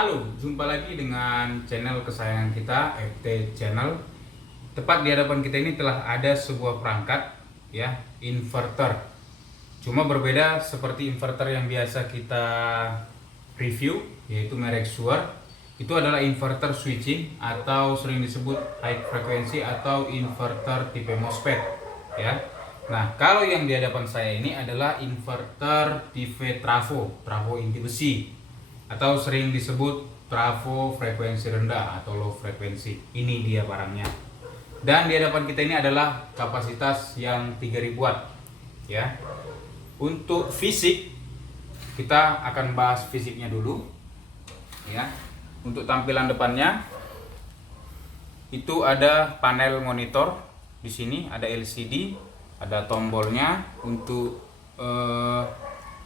Halo, jumpa lagi dengan channel kesayangan kita, FT Channel. Tepat di hadapan kita ini telah ada sebuah perangkat, ya, inverter. Cuma berbeda seperti inverter yang biasa kita review, yaitu merek Shure. Itu adalah inverter switching atau sering disebut high frequency atau inverter tipe MOSFET, ya. Nah, kalau yang di hadapan saya ini adalah inverter tipe trafo inti besi, atau sering disebut trafo frekuensi rendah atau low frekuensi. Ini dia barangnya. Dan di hadapan kita ini adalah kapasitas yang 3000 watt, ya. Untuk fisik kita akan bahas fisiknya dulu, ya. Untuk tampilan depannya itu ada panel monitor. Di sini ada LCD, ada tombolnya untuk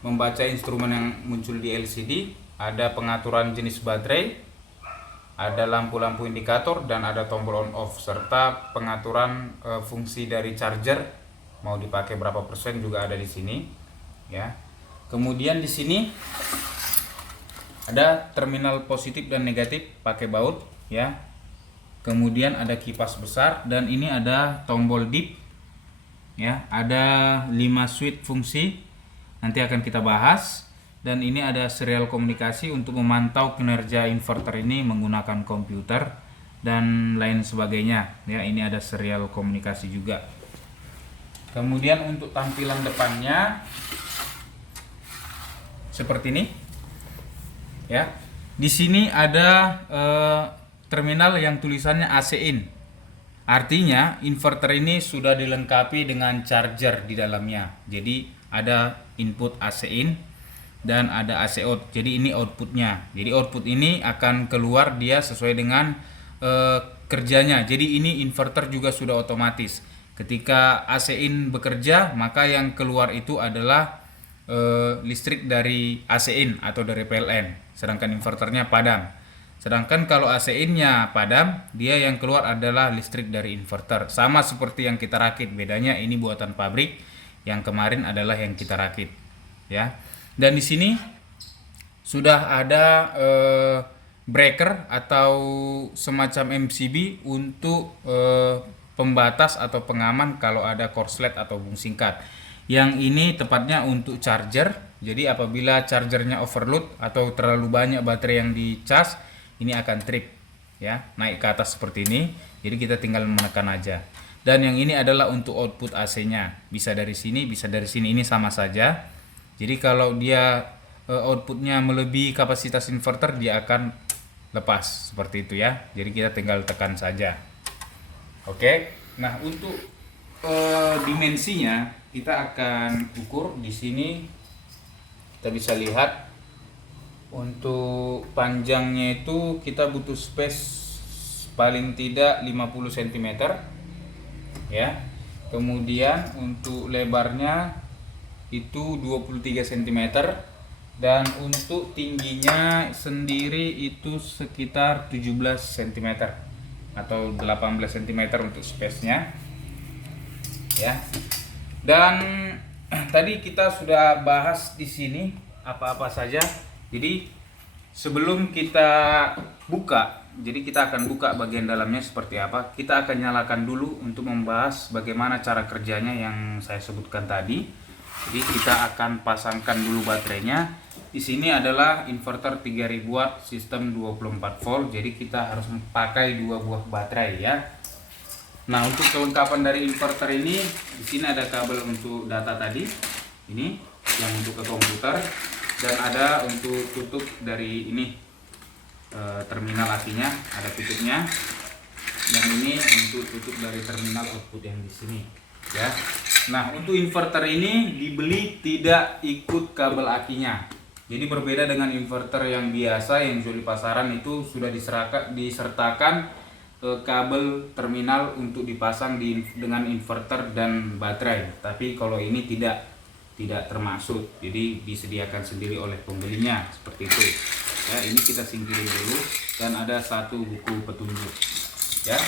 membaca instrumen yang muncul di LCD. Ada pengaturan jenis baterai, ada lampu-lampu indikator, dan ada tombol on off serta pengaturan fungsi dari charger, mau dipakai berapa persen juga ada di sini, ya. Kemudian di sini ada terminal positif dan negatif pakai baut, ya. Kemudian ada kipas besar, dan ini ada tombol deep, ya. Ada 5 switch fungsi, nanti akan kita bahas. Dan ini ada serial komunikasi untuk memantau kinerja inverter ini menggunakan komputer dan lain sebagainya, ya. Ini ada serial komunikasi juga. Kemudian untuk tampilan depannya seperti ini, ya. Di sini ada terminal yang tulisannya AC in. Artinya inverter ini sudah dilengkapi dengan charger di dalamnya. Jadi ada input AC in dan ada AC out. Jadi ini outputnya. Jadi output ini akan keluar dia sesuai dengan kerjanya. Jadi ini inverter juga sudah otomatis. Ketika AC in bekerja, maka yang keluar itu adalah listrik dari AC in atau dari PLN. Sedangkan inverternya padam. Sedangkan kalau AC in-nya padam, dia yang keluar adalah listrik dari inverter. Sama seperti yang kita rakit. Bedanya ini buatan pabrik, yang kemarin adalah yang kita rakit, ya. Dan di sini sudah ada breaker atau semacam MCB untuk pembatas atau pengaman kalau ada korslet atau hubung singkat. Yang ini tepatnya untuk charger. Jadi apabila chargernya overload atau terlalu banyak baterai yang dicas, ini akan trip, ya, naik ke atas seperti ini. Jadi kita tinggal menekan aja. Dan yang ini adalah untuk output AC-nya. Bisa dari sini, bisa dari sini. Ini sama saja. Jadi kalau dia outputnya melebihi kapasitas inverter, dia akan lepas seperti itu, ya. Jadi kita tinggal tekan saja. Oke. Nah, untuk dimensinya kita akan ukur di sini. Kita bisa lihat untuk panjangnya itu kita butuh space paling tidak 50 cm, ya. Kemudian untuk lebarnya itu 23 cm, dan untuk tingginya sendiri itu sekitar 17 cm atau 18 cm untuk space-nya, ya. Dan tadi kita sudah bahas di sini apa-apa saja. Jadi sebelum kita buka, jadi kita akan buka bagian dalamnya seperti apa. Kita akan nyalakan dulu untuk membahas bagaimana cara kerjanya yang saya sebutkan tadi. Jadi kita akan pasangkan dulu baterainya. Di sini adalah inverter 3000 watt sistem 24 volt. Jadi kita harus pakai 2 buah baterai, ya. Nah, untuk kelengkapan dari inverter ini, di sini ada kabel untuk data tadi. Ini yang untuk ke komputer, dan ada untuk tutup dari ini terminal AC-nya, ada tutupnya. Dan ini untuk tutup dari terminal output yang di sini, ya. Nah, untuk inverter ini dibeli tidak ikut kabel akinya. Jadi berbeda dengan inverter yang biasa yang jual di pasaran, itu sudah disertakan kabel terminal untuk dipasang dengan inverter dan baterai. Tapi kalau ini tidak termasuk. Jadi disediakan sendiri oleh pembelinya seperti itu. Ya, ini kita singkirin dulu, dan ada satu buku petunjuk, ya.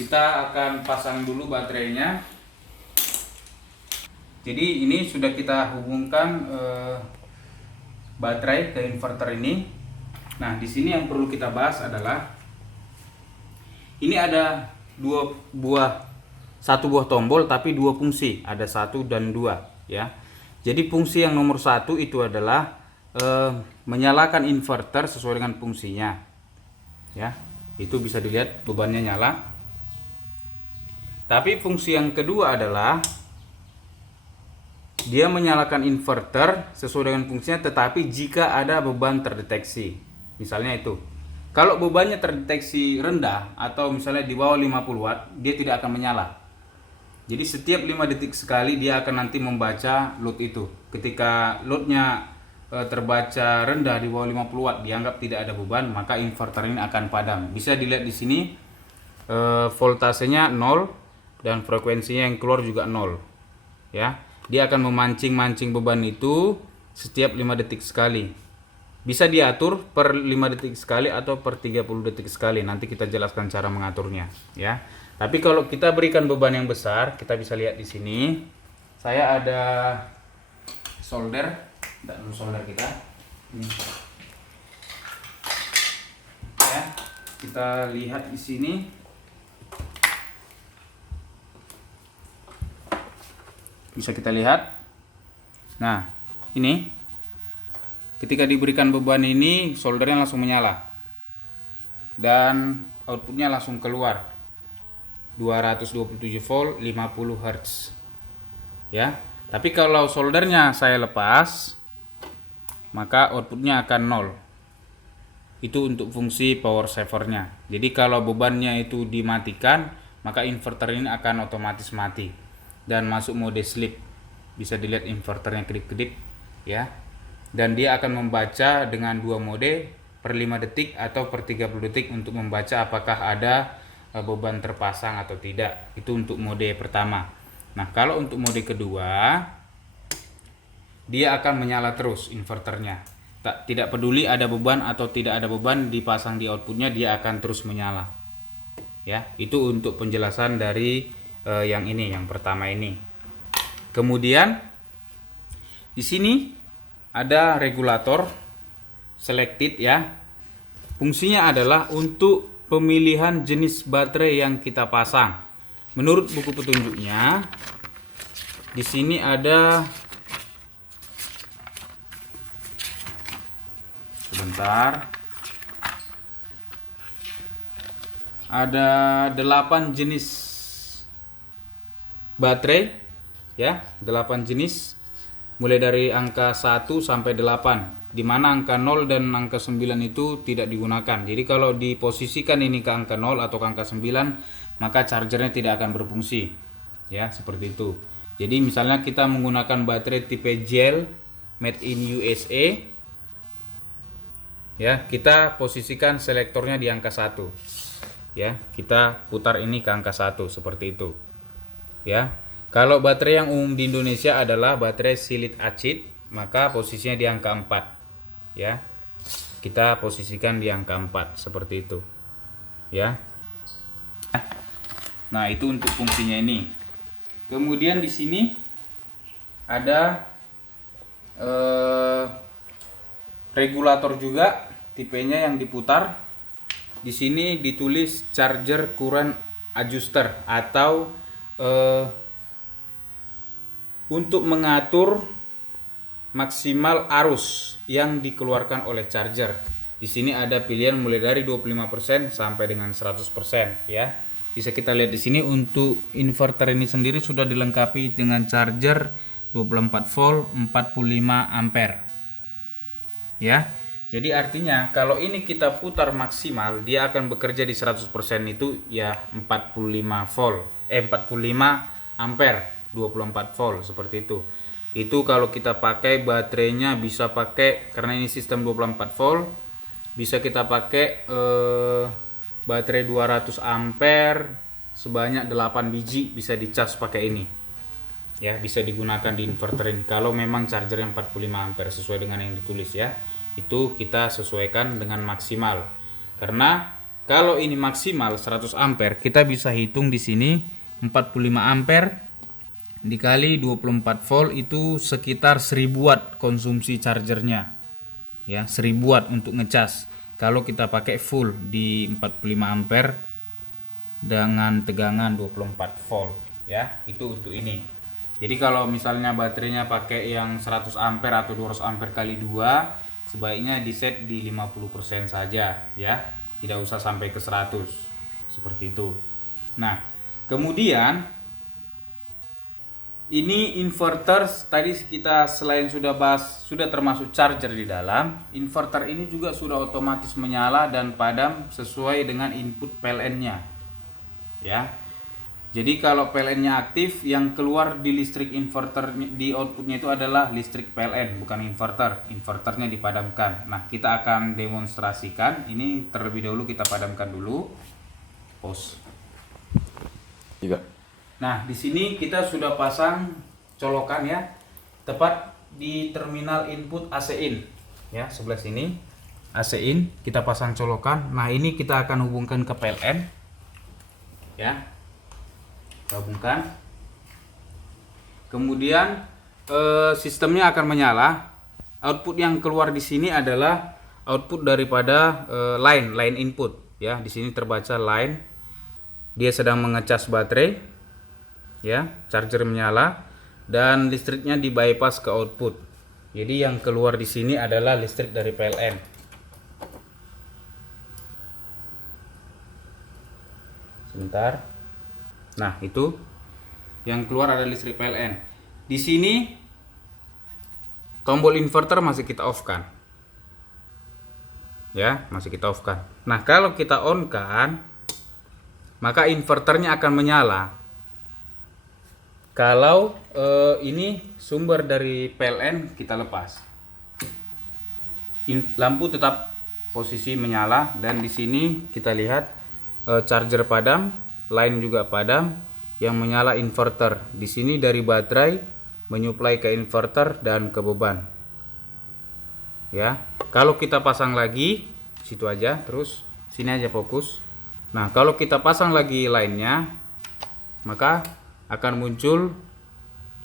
Kita akan pasang dulu baterainya. Jadi ini sudah kita hubungkan baterai ke inverter ini. Nah, di sini yang perlu kita bahas adalah ini ada satu buah tombol tapi dua fungsi, ada 1 dan 2 ya. Jadi fungsi yang nomor 1 itu adalah menyalakan inverter sesuai dengan fungsinya ya. Itu bisa dilihat bebannya nyala. Tapi fungsi yang kedua adalah dia menyalakan inverter sesuai dengan fungsinya, tetapi jika ada beban terdeteksi. Misalnya itu, kalau bebannya terdeteksi rendah atau misalnya di bawah 50 watt, dia tidak akan menyala. Jadi setiap 5 detik sekali dia akan nanti membaca load itu. Ketika loadnya terbaca rendah di bawah 50 watt, dianggap tidak ada beban, maka inverter ini akan padam. Bisa dilihat di sini voltasenya 0 dan frekuensinya yang keluar juga 0 ya. Dia akan memancing beban itu setiap 5 detik sekali. Bisa diatur per 5 detik sekali atau per 30 detik sekali. Nanti kita jelaskan cara mengaturnya ya. Tapi kalau kita berikan beban yang besar, kita bisa lihat di sini. Saya ada solder dan solder kita. Ya, kita lihat di sini. Bisa kita lihat. Nah, ini ketika diberikan beban ini, soldernya langsung menyala dan outputnya langsung keluar 227 volt 50 Hz ya. Tapi kalau soldernya saya lepas, maka outputnya akan 0. Itu untuk fungsi power savernya. Jadi kalau bebannya itu dimatikan, maka inverter ini akan otomatis mati dan masuk mode sleep. Bisa dilihat inverternya kedip-kedip ya. Dan dia akan membaca dengan 2 mode, per 5 detik atau per 30 detik untuk membaca apakah ada beban terpasang atau tidak. Itu untuk mode pertama. Nah, kalau untuk mode kedua, dia akan menyala terus inverternya. Tidak peduli ada beban atau tidak ada beban dipasang di outputnya, dia akan terus menyala. Ya, itu untuk penjelasan dari yang ini, yang pertama ini. Kemudian di sini ada regulator selected ya. Fungsinya adalah untuk pemilihan jenis baterai yang kita pasang. Menurut buku petunjuknya, di sini ada ada 8 jenis baterai ya, 8 jenis mulai dari angka 1 sampai 8, di mana angka 0 dan angka 9 itu tidak digunakan. Jadi kalau diposisikan ini ke angka 0 atau ke angka 9, maka chargernya tidak akan berfungsi. Ya, seperti itu. Jadi misalnya kita menggunakan baterai tipe gel made in USA. Ya, kita posisikan selektornya di angka 1. Ya, kita putar ini ke angka 1 seperti itu. Ya. Kalau baterai yang umum di Indonesia adalah baterai silit acid, maka posisinya di angka 4. Ya. Kita posisikan di angka 4 seperti itu. Ya. Nah, itu untuk fungsinya ini. Kemudian di sini ada regulator juga, tipenya yang diputar. Di sini ditulis charger current adjuster atau untuk mengatur maksimal arus yang dikeluarkan oleh charger. Di sini ada pilihan mulai dari 25% sampai dengan 100% ya. Bisa kita lihat di sini untuk inverter ini sendiri sudah dilengkapi dengan charger 24 volt 45 ampere. Ya. Jadi artinya kalau ini kita putar maksimal, dia akan bekerja di 100% itu ya 45 ampere. 24 volt seperti itu. Itu kalau kita pakai baterainya bisa pakai, karena ini sistem 24 volt, bisa kita pakai baterai 200 ampere sebanyak 8 biji bisa dicas pakai ini. Ya, bisa digunakan di inverter ini kalau memang chargernya 45 ampere sesuai dengan yang ditulis ya. Itu kita sesuaikan dengan maksimal. Karena kalau ini maksimal 100 ampere, kita bisa hitung di sini 45 ampere dikali 24 volt itu sekitar 1000 watt konsumsi chargernya ya, 1000 watt untuk ngecas. kalau kita pakai full di 45 ampere dengan tegangan 24 volt ya. Itu untuk ini. Jadi kalau misalnya baterainya pakai yang 100 ampere atau 200 ampere kali 2, sebaiknya di set di 50% saja ya. Tidak usah sampai ke 100. Seperti itu. Nah, kemudian ini inverter tadi kita selain sudah bahas, sudah termasuk charger di dalam. Inverter ini juga sudah otomatis menyala dan padam sesuai dengan input PLN-nya. Ya. Jadi kalau PLN-nya aktif, yang keluar di listrik inverter di outputnya itu adalah listrik PLN, bukan inverter. Inverternya dipadamkan. Nah, kita akan demonstrasikan. Ini terlebih dahulu kita padamkan dulu. Pause. Juga. Nah, di sini kita sudah pasang colokan ya, tepat di terminal input AC in. Ya, sebelah sini AC in, kita pasang colokan. Nah, ini kita akan hubungkan ke PLN. Ya. Kita hubungkan. Kemudian sistemnya akan menyala. Output yang keluar di sini adalah output daripada line input ya. Di sini terbaca line. Dia sedang mengecas baterai. Ya, charger menyala dan listriknya di bypass ke output. Jadi yang keluar di sini adalah listrik dari PLN. Sebentar. Nah, itu yang keluar adalah listrik PLN. Di sini tombol inverter masih kita off kan. Ya, masih kita off kan. Nah, kalau kita on kan, maka inverternya akan menyala. Kalau ini sumber dari PLN kita lepas, lampu tetap posisi menyala dan di sini kita lihat charger padam, line juga padam, yang menyala inverter. Di sini dari baterai menyuplai ke inverter dan ke beban. Ya, kalau kita pasang lagi situ aja, terus sini aja fokus. Nah, kalau kita pasang lagi line-nya, maka akan muncul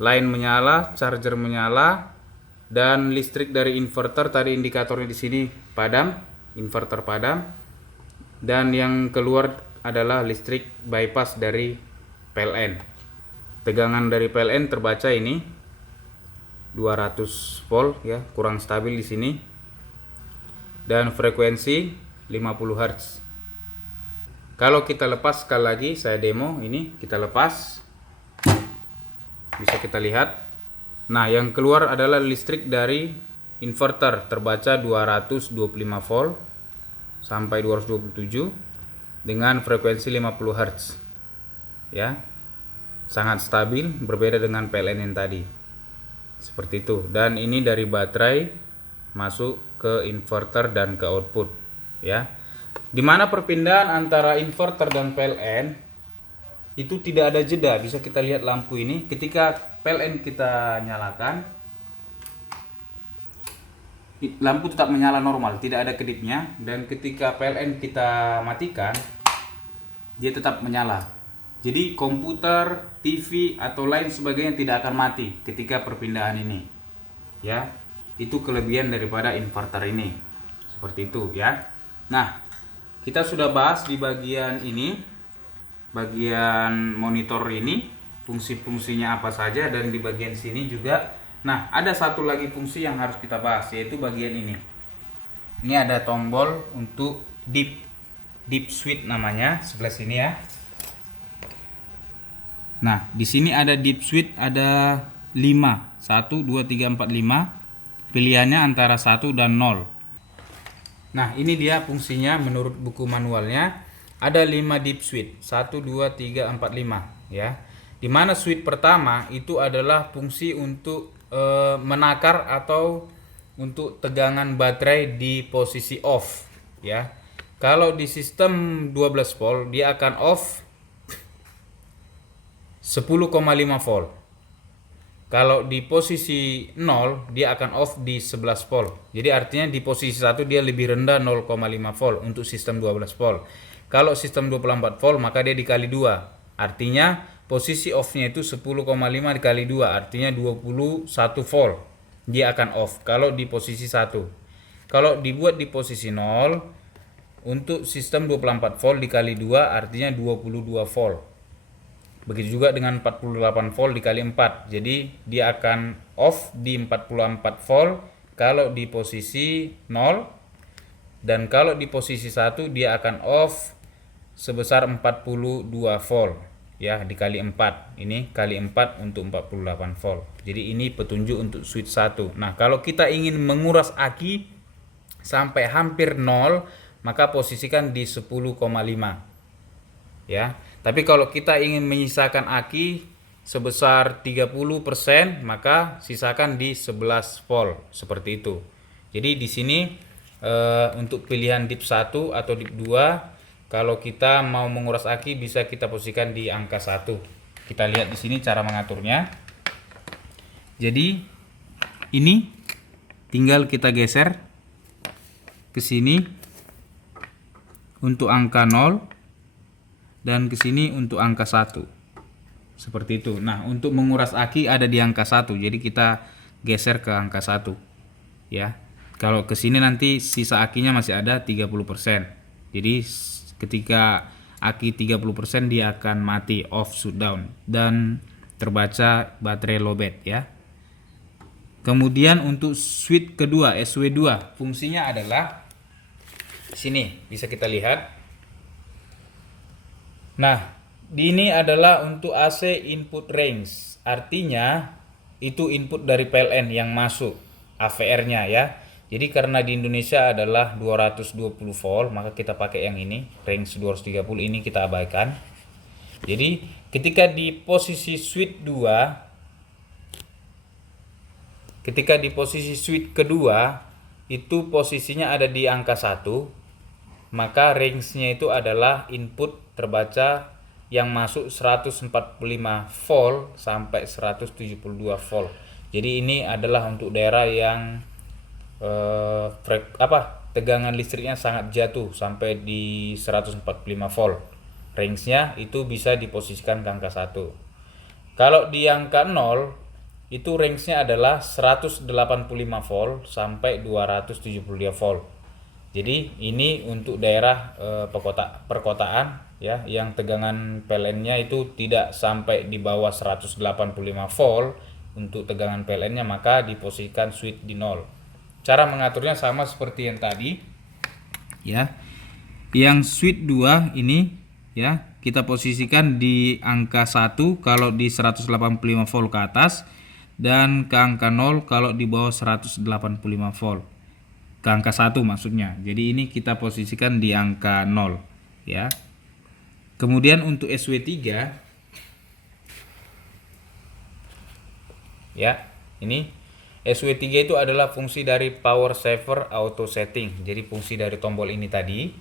line menyala, charger menyala, dan listrik dari inverter tadi indikatornya di sini padam, inverter padam, dan yang keluar adalah listrik bypass dari PLN. Tegangan dari PLN terbaca ini 200 volt ya, kurang stabil di sini, dan frekuensi 50 Hz. Kalau kita lepas sekali lagi, saya demo ini, kita lepas. Bisa kita lihat. Nah, yang keluar adalah listrik dari inverter terbaca 225 volt sampai 227 dengan frekuensi 50 Hz. Ya. Sangat stabil, berbeda dengan PLN yang tadi. Seperti itu. Dan ini dari baterai masuk ke inverter dan ke output, ya. Dimana perpindahan antara inverter dan PLN itu tidak ada jeda. Bisa kita lihat lampu ini, ketika PLN kita nyalakan, lampu tetap menyala normal, tidak ada kedipnya, dan ketika PLN kita matikan, dia tetap menyala. Jadi komputer, TV atau lain sebagainya tidak akan mati ketika perpindahan ini. Ya, itu kelebihan daripada inverter ini. Seperti itu ya. Nah, kita sudah bahas di bagian ini. Bagian monitor ini fungsi-fungsinya apa saja, dan di bagian sini juga. Nah, ada satu lagi fungsi yang harus kita bahas, yaitu bagian ini. Ini ada tombol untuk deep switch namanya, sebelah sini ya. Nah, di sini ada deep switch, ada 5, 1 2 3 4 5. Pilihannya antara 1 dan 0. Nah, ini dia fungsinya menurut buku manualnya. Ada 5 deep switch, 1 2 3 4 5 ya. Dimana switch pertama itu adalah fungsi untuk menakar atau untuk tegangan baterai di posisi off ya. Kalau di sistem 12 volt dia akan off 10,5 volt. Kalau di posisi 0 dia akan off di 11 volt. Jadi artinya di posisi 1 dia lebih rendah 0,5 volt untuk sistem 12 volt. Kalau sistem 24 volt maka dia dikali 2. Artinya posisi off-nya itu 10,5 dikali 2, artinya 21 volt. Dia akan off kalau di posisi 1. Kalau dibuat di posisi 0, untuk sistem 24 volt dikali 2 artinya 22 volt. Begitu juga dengan 48 volt dikali 4. Jadi dia akan off di 44 volt kalau di posisi 0, dan kalau di posisi 1 dia akan off sebesar 42 volt ya, dikali 4. Ini kali 4 untuk 48 volt. Jadi ini petunjuk untuk switch 1. Nah, kalau kita ingin menguras aki sampai hampir 0, maka posisikan di 10,5 ya. Tapi kalau kita ingin menyisakan aki sebesar 30%, maka sisakan di 11 volt seperti itu. Jadi di sini untuk pilihan dip 1 atau dip 2, kalau kita mau menguras aki bisa kita posisikan di angka 1. Kita lihat di sini cara mengaturnya. Jadi ini tinggal kita geser ke sini untuk angka 0 dan ke sini untuk angka 1. Seperti itu. Nah, untuk menguras aki ada di angka 1. Jadi kita geser ke angka 1. Ya. Kalau ke sini nanti sisa akinya masih ada 30%. Jadi ketika aki 30% dia akan mati, off shutdown, dan terbaca baterai lowbat ya. Kemudian untuk switch kedua SW2 fungsinya adalah sini bisa kita lihat. Nah, ini adalah untuk AC input range. Artinya itu input dari PLN yang masuk AVR-nya ya. Jadi karena di Indonesia adalah 220 volt, maka kita pakai yang ini, range 230 ini kita abaikan. Jadi ketika di posisi switch 2, ketika di posisi switch kedua itu posisinya ada di angka 1, maka range-nya itu adalah input terbaca yang masuk 145 volt sampai 172 volt. Jadi ini adalah untuk daerah yang tegangan listriknya sangat jatuh sampai di 145 volt. Range-nya itu bisa diposisikan ke angka 1. Kalau di angka 0 itu range-nya adalah 185 volt sampai 273 volt. Jadi ini untuk daerah perkotaan ya, yang tegangan PLN-nya itu tidak sampai di bawah 185 volt untuk tegangan PLN-nya, maka diposisikan switch di 0. Cara mengaturnya sama seperti yang tadi ya. Yang switch 2 ini ya, kita posisikan di angka 1 kalau di 185 volt ke atas, dan ke angka 0 kalau di bawah 185 volt. Ke angka 1 maksudnya. Jadi ini kita posisikan di angka 0 ya. Kemudian untuk SW3 ya, ini SW3 itu adalah fungsi dari power saver auto setting. Jadi fungsi dari tombol ini tadi,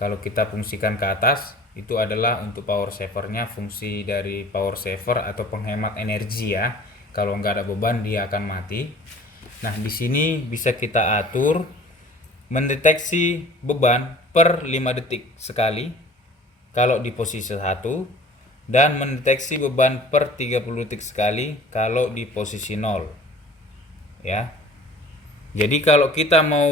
kalau kita fungsikan ke atas, itu adalah untuk power savernya, fungsi dari power saver atau penghemat energi ya. Kalau nggak ada beban dia akan mati. Nah, di sini bisa kita atur mendeteksi beban per 5 detik sekali kalau di posisi 1, dan mendeteksi beban per 30 detik sekali kalau di posisi 0. Ya. Jadi kalau kita mau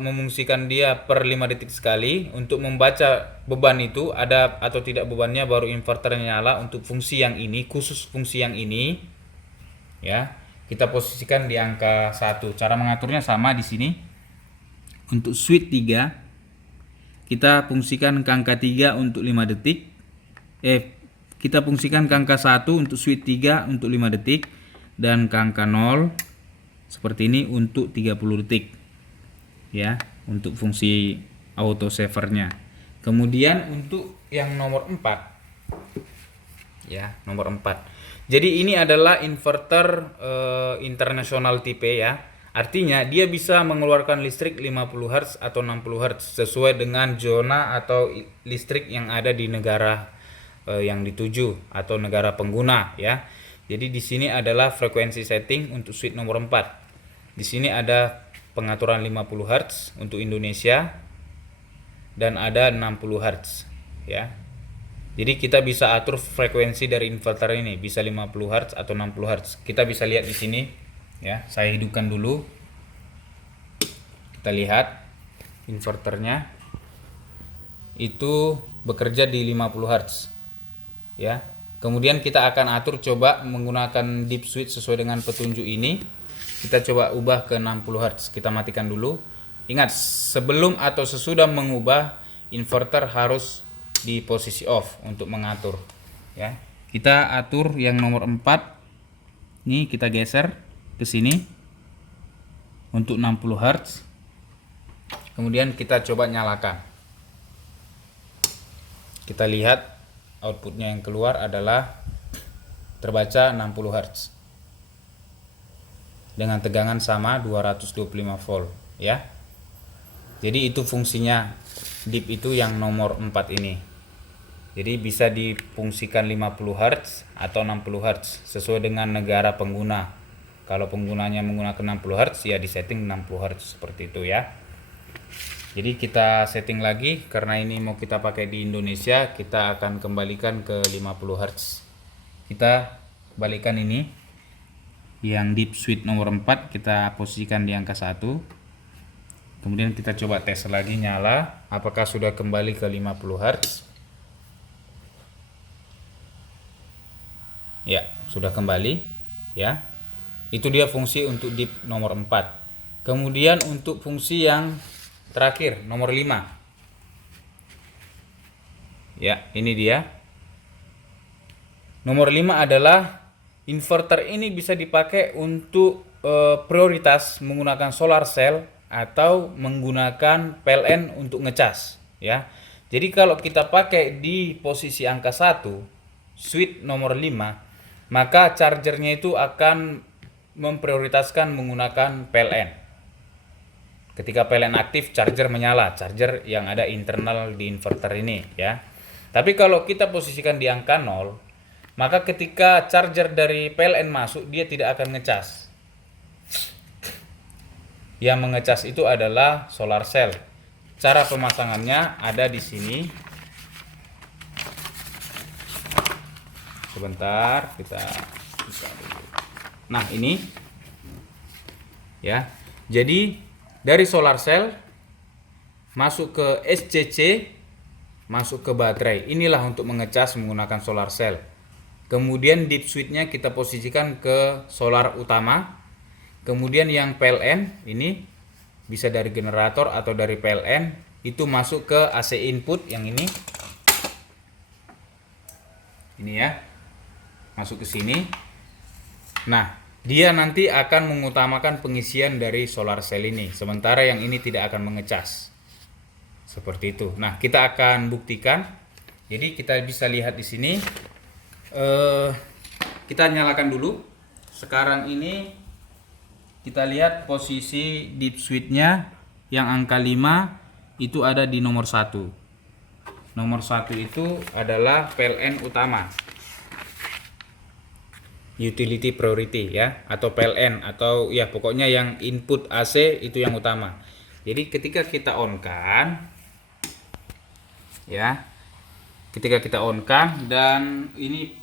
memungsikan dia per 5 detik sekali, untuk membaca beban itu ada atau tidak bebannya baru inverternya nyala. Untuk fungsi yang ini, khusus fungsi yang ini ya, kita posisikan di angka 1. Cara mengaturnya sama di sini. Untuk switch 3 kita fungsikan ke angka 3 untuk 5 detik. Kita fungsikan ke angka 1 untuk switch 3 untuk 5 detik, dan ke angka 0 seperti ini untuk 30 detik ya, untuk fungsi auto savernya. Kemudian untuk yang nomor 4 ya, nomor 4. Jadi ini adalah inverter internasional tipe ya. Artinya dia bisa mengeluarkan listrik 50 Hz atau 60 Hz sesuai dengan zona atau listrik yang ada di negara yang dituju atau negara pengguna ya. Jadi di sini adalah frekuensi setting untuk switch nomor 4. Di sini ada pengaturan 50 Hz untuk Indonesia dan ada 60 Hz ya. Jadi kita bisa atur frekuensi dari inverter ini, bisa 50 Hz atau 60 Hz. Kita bisa lihat di sini ya. Saya hidupkan dulu. Kita lihat inverternya. itu bekerja di 50 Hz ya. Kemudian kita akan atur coba menggunakan deep switch sesuai dengan petunjuk ini. Kita coba ubah ke 60 Hz. Kita matikan dulu. Ingat, sebelum atau sesudah mengubah, inverter harus di posisi off untuk mengatur ya. Kita atur yang nomor 4. Ini kita geser ke sini untuk 60 Hz. Kemudian kita coba nyalakan. Kita lihat outputnya yang keluar adalah terbaca 60 Hz dengan tegangan sama 225 volt ya. Jadi itu fungsinya deep itu yang nomor 4 ini. Jadi bisa difungsikan 50 Hz atau 60 Hz sesuai dengan negara pengguna. Kalau penggunanya menggunakan 60 Hz ya disetting 60 Hz seperti itu ya. Jadi kita setting lagi karena ini mau kita pakai di Indonesia, kita akan kembalikan ke 50 Hz. Kita kembalikan ini yang deep switch nomor 4 kita posisikan di angka 1. Kemudian kita coba tes lagi nyala, apakah sudah kembali ke 50 Hz. Ya, sudah kembali ya. Itu dia fungsi untuk deep nomor 4. Kemudian untuk fungsi yang terakhir nomor 5 ya, ini dia nomor 5 adalah inverter ini bisa dipakai untuk prioritas menggunakan solar cell atau menggunakan PLN untuk ngecas ya. Jadi kalau kita pakai di posisi angka 1 switch nomor 5, maka chargernya itu akan memprioritaskan menggunakan PLN. Ketika PLN aktif, charger menyala, charger yang ada internal di inverter ini ya. Tapi kalau kita posisikan di angka 0, maka ketika charger dari PLN masuk, dia tidak akan ngecas. Yang mengecas itu adalah solar cell. Cara pemasangannya ada di sini. Sebentar, kita buka dulu. Nah, ini ya. Jadi dari solar cell masuk ke SCC, masuk ke baterai. Inilah untuk mengecas menggunakan solar cell. Kemudian deep switch-nya kita posisikan ke solar utama. Kemudian yang PLN ini bisa dari generator atau dari PLN, itu masuk ke AC input yang ini. Ini ya. Masuk ke sini. Nah, dia nanti akan mengutamakan pengisian dari solar cell ini, sementara yang ini tidak akan mengecas. Seperti itu. Nah, kita akan buktikan. Jadi kita bisa lihat di sini. Kita nyalakan dulu. Sekarang ini kita lihat posisi deep switch-nya yang angka 5 itu ada di nomor 1. Nomor 1 itu adalah PLN utama. Utility priority ya, atau PLN, atau ya pokoknya yang input AC itu yang utama. Jadi ketika kita on kan ya, ketika kita on kan dan ini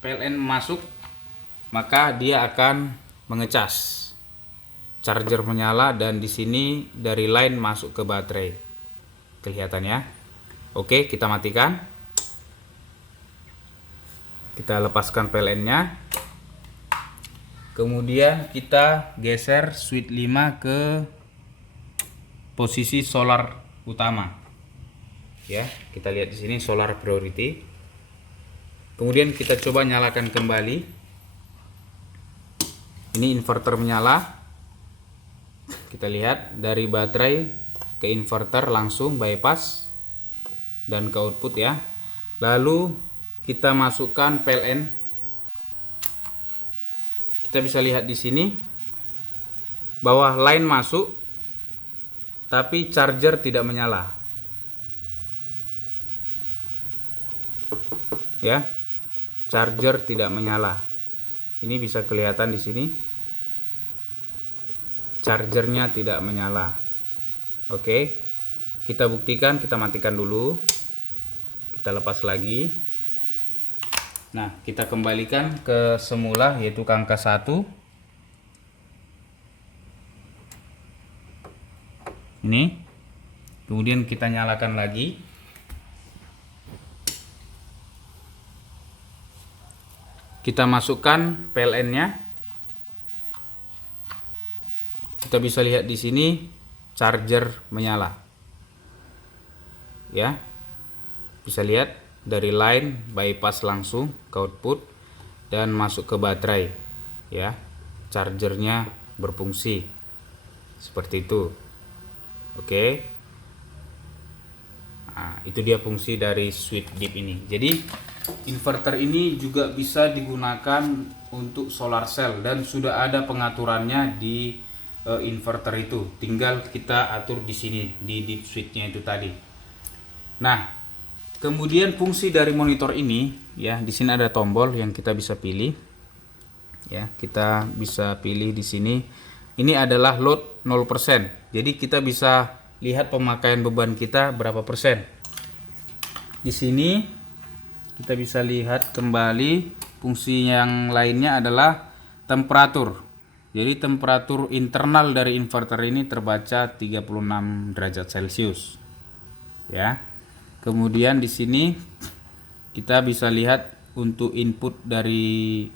PLN masuk, maka dia akan mengecas, charger menyala, dan di sini dari line masuk ke baterai. Kelihatan ya. Oke, kita matikan. Kita lepaskan PLN-nya. Kemudian kita geser switch 5 ke posisi solar utama. Ya, kita lihat di sini solar priority. Kemudian kita coba nyalakan kembali. Ini inverter menyala. Kita lihat dari baterai ke inverter langsung bypass dan ke output ya. Lalu kita masukkan PLN. Kita bisa lihat di sini bahwa line masuk tapi charger tidak menyala. Ya. Charger tidak menyala. Ini bisa kelihatan di sini. Chargernya tidak menyala. Oke. Kita buktikan, kita matikan dulu. Kita lepas lagi. Nah, kita kembalikan ke semula, yaitu ke angka 1. Ini. Kemudian kita nyalakan lagi. Kita masukkan PLN-nya. Kita bisa lihat di sini charger menyala. Ya. Bisa lihat dari line bypass langsung ke output dan masuk ke baterai. Ya. Chargernya berfungsi. Seperti itu. Oke. Nah, itu dia fungsi dari switch DIP ini. Jadi inverter ini juga bisa digunakan untuk solar cell dan sudah ada pengaturannya di inverter itu. Tinggal kita atur di sini di DIP switchnya itu tadi. Nah, kemudian fungsi dari monitor ini ya, di sini ada tombol yang kita bisa pilih. Ya, kita bisa pilih di sini. Ini adalah load 0%. Jadi kita bisa lihat pemakaian beban kita berapa persen. Di sini kita bisa lihat kembali fungsi yang lainnya adalah temperatur. Jadi temperatur internal dari inverter ini terbaca 36 derajat Celcius. Ya. Kemudian di sini kita bisa lihat untuk input dari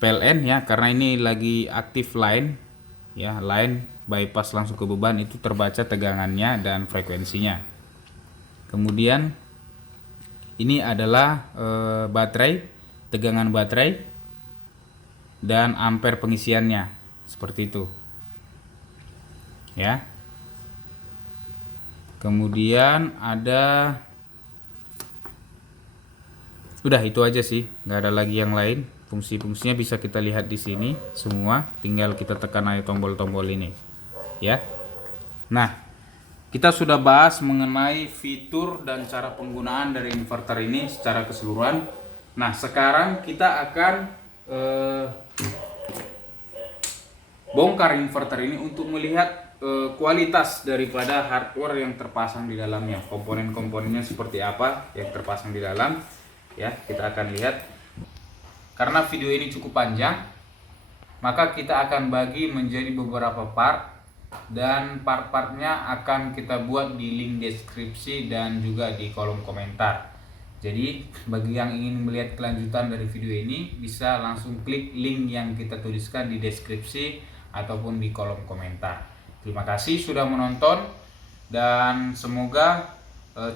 PLN ya, karena ini lagi aktif line ya, line bypass langsung ke beban, itu terbaca tegangannya dan frekuensinya. Kemudian ini adalah baterai, tegangan baterai dan ampere pengisiannya, seperti itu ya. Kemudian ada, udah itu aja sih, nggak ada lagi yang lain. Fungsi-fungsinya bisa kita lihat di sini semua, tinggal kita tekan aja tombol-tombol ini ya. Nah, kita sudah bahas mengenai fitur dan cara penggunaan dari inverter ini secara keseluruhan. Nah, sekarang kita akan bongkar inverter ini untuk melihat kualitas daripada hardware yang terpasang di dalamnya. Komponen-komponennya seperti apa yang terpasang di dalam ya, kita akan lihat. Karena video ini cukup panjang, maka kita akan bagi menjadi beberapa part, dan part-partnya akan kita buat di link deskripsi dan juga di kolom komentar. Jadi bagi yang ingin melihat kelanjutan dari video ini, bisa langsung klik link yang kita tuliskan di deskripsi ataupun di kolom komentar. Terima kasih sudah menonton, dan semoga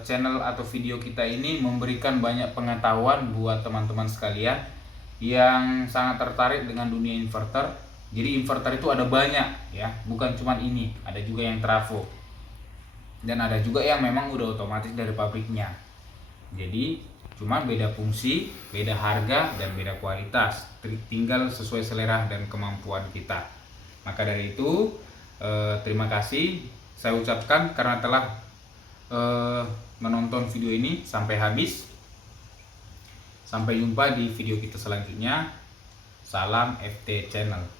channel atau video kita ini memberikan banyak pengetahuan buat teman-teman sekalian yang sangat tertarik dengan dunia inverter. Jadi inverter itu ada banyak ya, bukan cuma ini, ada juga yang trafo dan ada juga yang memang udah otomatis dari pabriknya. Jadi cuma beda fungsi, beda harga, dan beda kualitas, tinggal sesuai selera dan kemampuan kita. Maka dari itu terima kasih saya ucapkan karena telah menonton video ini sampai habis. Sampai jumpa di video kita selanjutnya. Salam FT Channel.